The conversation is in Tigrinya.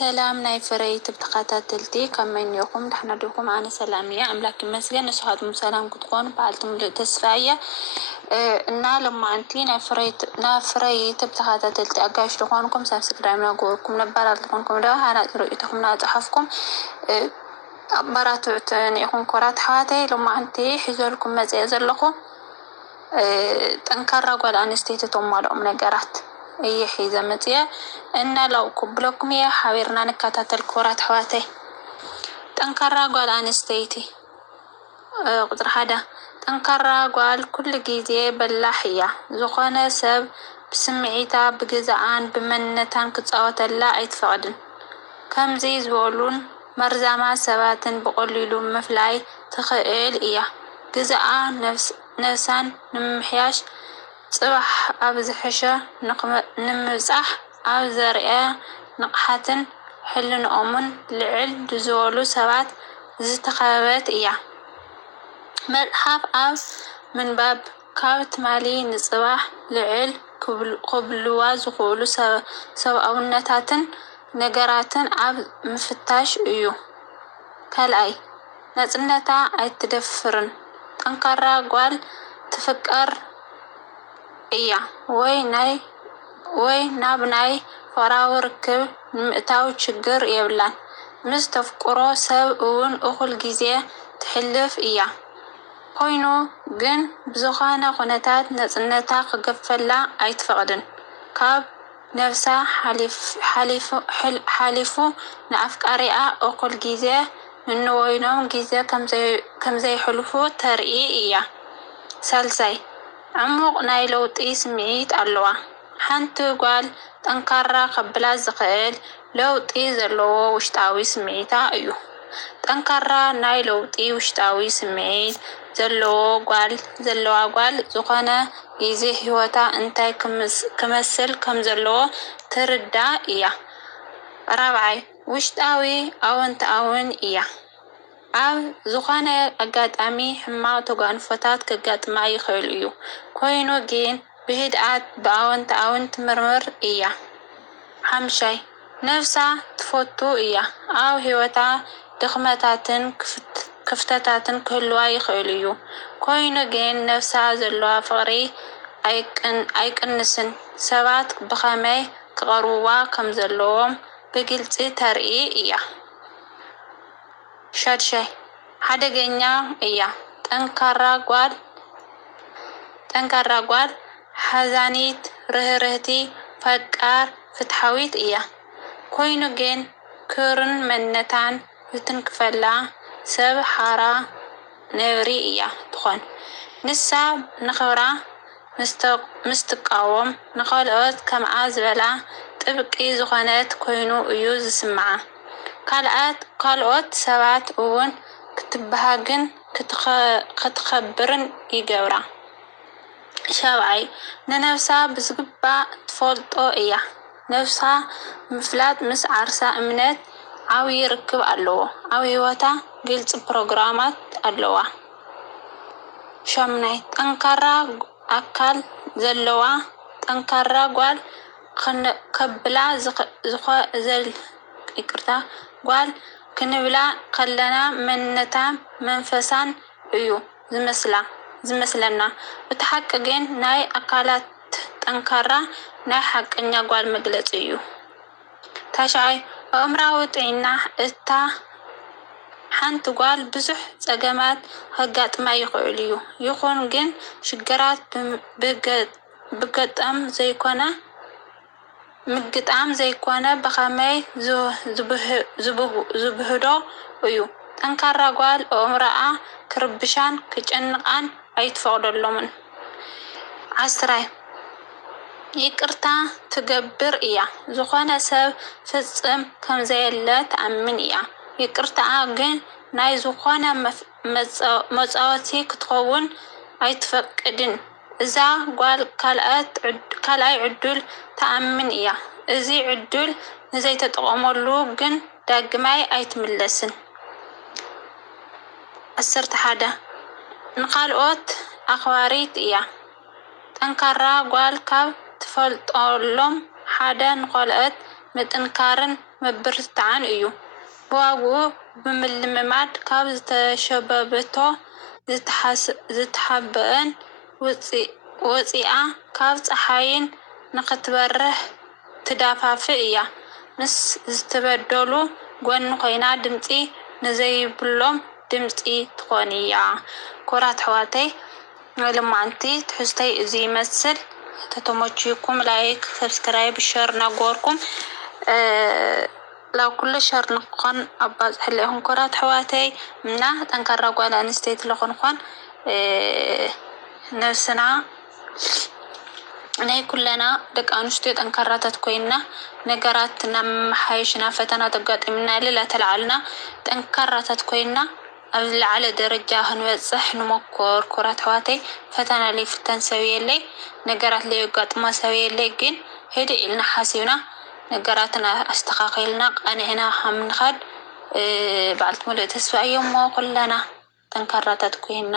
ሰላም ናይ ፍረይት ብተኸታተልቲ ከመይኒኹም ድሕና ዲኹም? ኣነ ሰላም እየ ኣምላክ ይመስገን። ንስኻትኩም ሰላም ክትኮኑ በዓልቲ ሙሉእ ተስፋ እየ እና ሎማዓንቲ ናይ ፍረይት ብተኸታተልቲ ኣጋይሽ ድኾንኩም ሳብስክራይብ ናገበርኩም ነባራት ዝኾንኩም ደ ሃናፅ ርእይቶኩም ናፅሓፍኩም ኣባራትዕትን ኢኹም ኮራት ሓዋተይ ሎማዓንቲ ሒዘልኩም መፅአ ዘለኹ ጠንካራ ጓል ኣንስተይቲ ተሟልኦም ነገራት እየ ሒዘ መፅአ እናላውኩ ብለኩም እየ ሓቢርና ንከታተል ኮራት ሓዋተይ። ጠንካራ ጓል ኣንስተይቲ ቁፅሪ 1 ጠንካራ ጓል ኩሉ ግዜ በላሕ እያ። ዝኾነ ሰብ ብስምዒታ ብግዛኣን ብመንነታን ክፃወተላ ኣይትፈቅድን። ከምዚ ዝበሉን መርዛማ ሰባትን ብቀሊሉ ምፍላይ ትኽእል እያ። ግዛኣ ነፍሳን ንምምሕያሽ ፅባሕ ኣብ ዝሕሸ ንምብፃሕ ኣብ ዘርአ ንቕሓትን ሕልንኦምን ልዕል ዝበሉ ሰባት ዝተኸበበት እያ። መፅሓፍ ኣብ ምንባብ ካብ ትማሊ ንፅባሕ ልዕል ክብልዋ ዝኽእሉ ሰብኣውነታትን ነገራትን ኣብ ምፍታሽ እዩ። 2 ነፃነታ ኣይትደፍርን። ጠንካራ ጓል ትፍቀር እያ ወይ ናብ ናይ ፍቕራዊ ርክብ ንምእታው ችግር የብላን። ምስ ተፍቅሮ ሰብ እውን እኹል ግዜ ትሕልፍ እያ። ኮይኑ ግን ብዝኾነ ኩነታት ነፃነታ ክገፈላ ኣይትፈቅድን። ካብ ነፍሳ ሓሊፉ ንኣፍቃሪኣ እኹል ግዜ ንንወይኖም ግዜ ከምዘይሕልፉ ተርኢ እያ። 3 ዕሙቕ ናይ ለውጢ ስምዒት ኣለዋ። ሓንቲ ጓል ጠንካራ ከብላ ዝኽእል ለውጢ ዘለዎ ውሽጣዊ ስምዒታ እዩ። ጠንካራ ናይ ለውጢ ውሽጣዊ ስምዒት ዘለዋ ጓል ዝኾነ ግዜ ሂወታ እንታይ ክመስል ከምዘለዎ ትርዳእ እያ። 4 ውሽጣዊ ኣወንታውን እያ። ኣብ ዝኾነ ኣጋጣሚ ሕማቕ ተጓንፎታት ከጋጥማ ይኽእል እዩ። ኮይኑ ግን ብህድኣት ብኣወንታውን ትምርምር እያ። 5 ነፍሳ ትፈቱ እያ። ኣብ ሂወታ ድኽመታትን ክፍተታትን ክህልዋ ይኽእል እዩ። ኮይኑ ግን ነፍሳ ዘለዋ ፍቕሪ ኣይቅንስን። ሰባት ብኸመይ ክቐርብዋ ከምዘለዎም ብግልፂ ተርኢ እያ። 6 ሓደገኛ እያ። ጠንካራ ጓል ሓዛኒት፣ ርህርህቲ፣ ፈቃር፣ ፍትሓዊት እያ። ኮይኑ ግን ክብርን መንነታን ዝትንክፈላ ሰብ ሓራ ነብሪ እያ ትኾን። ንሳ ንክብራ ምስትቃወም ንኻልኦት ከምኣ ዝበላ ጥብቂ ዝኾነት ኮይኑ እዩ ዝስምዓ። ካልኦት ሰባት እውን ክትበሃግን ክትከብርን ይገብራ። 7 ንነፍሳ ብዝግባእ ትፈልጦ እያ። ነፍሳ ምፍላጥ ምስ ዓርሳ እምነት ዓብይ ርክብ ኣለዎ። ኣብ ሂወታ ግልፂ ፕሮግራማት ኣለዋ። 8 ጠንካራ ኣካል ዘለዋ ጠንካራ ጓል ከብላ ጓል ክንብላ ከለና መንነታን መንፈሳን እዩ ዝመስለና። ብትሓቂ ግን ናይ ኣካላት ጠንካራ ናይ ሓቀኛ ጓል መግለፂ እዩ። 9 ኣእምራዊ ጥዕና እታ ሓንቲ ጓል ብዙሕ ፀገማት ከጋጥማ ይኽእል እዩ። ይኹን ግን ሽግራት ምግጣም ዘይኮነ ብኸመይ ዝብህዶ እዩ። ጠንካራ ጓል ኣእምሮኣ ክርብሻን ክጭንቃን ኣይትፈቅደሎምን። 10 ይቅርታ ትገብር እያ። ዝኾነ ሰብ ፍፅም ከምዘየለ ተኣምን እያ። ይቅርታኣ ግን ናይ ዝኾነ መፃወቲ ክትኸውን ኣይትፈቅድን። እዛ ጓል ካልኣይ ዕድል ተኣምን እያ። እዚ ዕድል ንዘይተጠቐመሉ ግን ዳግማይ ኣይትምለስን። 11 ንኻልኦት ኣኽባሪት እያ። ጠንካራ ጓል ካብ ትፈልጠሎም ሓደ ንኻልኦት ምጥንካርን መበርትዓን እዩ። ብዋግኡ ብምልምማድ ካብ ዝተሸበበቶ ዝተሓበአን ወፂኣ ካብ ፀሓይን ንኽትበርህ ትዳፋፍእ እያ። ምስ ዝተበደሉ ጎኒ ኮይና ድምፂ ንዘይብሎም ድምፂ ትኾን እያ። ኩራት ኣሕዋተይ ልማዓንቲ ትሕዝተይ እዚ ይመስል። ተተመችዩኩም ላይክ ሰብስክራይብ ሸር ናገርኩም ላው ኩሉ ሸር ንኾን ኣባፅሕ ለይኹም ኩራት ኣሕዋተይ እና ጠንካራ ጓል ኣንስተይቲ ለኾንኳን ነብስና ናይ ኩለና ደቂ ኣንስትዮ ጠንካራታት ኮይና ነገራት እናመሓየሽና ፈተና ተጋጢምና ልላ ተላዓልና ጠንካራታት ኮይና ኣብ ዝለዓለ ደረጃ ክንበፅሕ ንሞክር። ኩራት ኣሕዋተይ ፈተና ለይፍተን ሰብ የለይ ነገራት ለየጋጥማ ሰብ የለይ። ግን ህድእ ኢልና ሓሲብና ነገራትና ኣስተኻኺልና ቀኒዕና ከም ንኻድ በዓልቲ ሙሉእ ተስፋ እዮ እሞ ኩለና ጠንካራታት ኮይና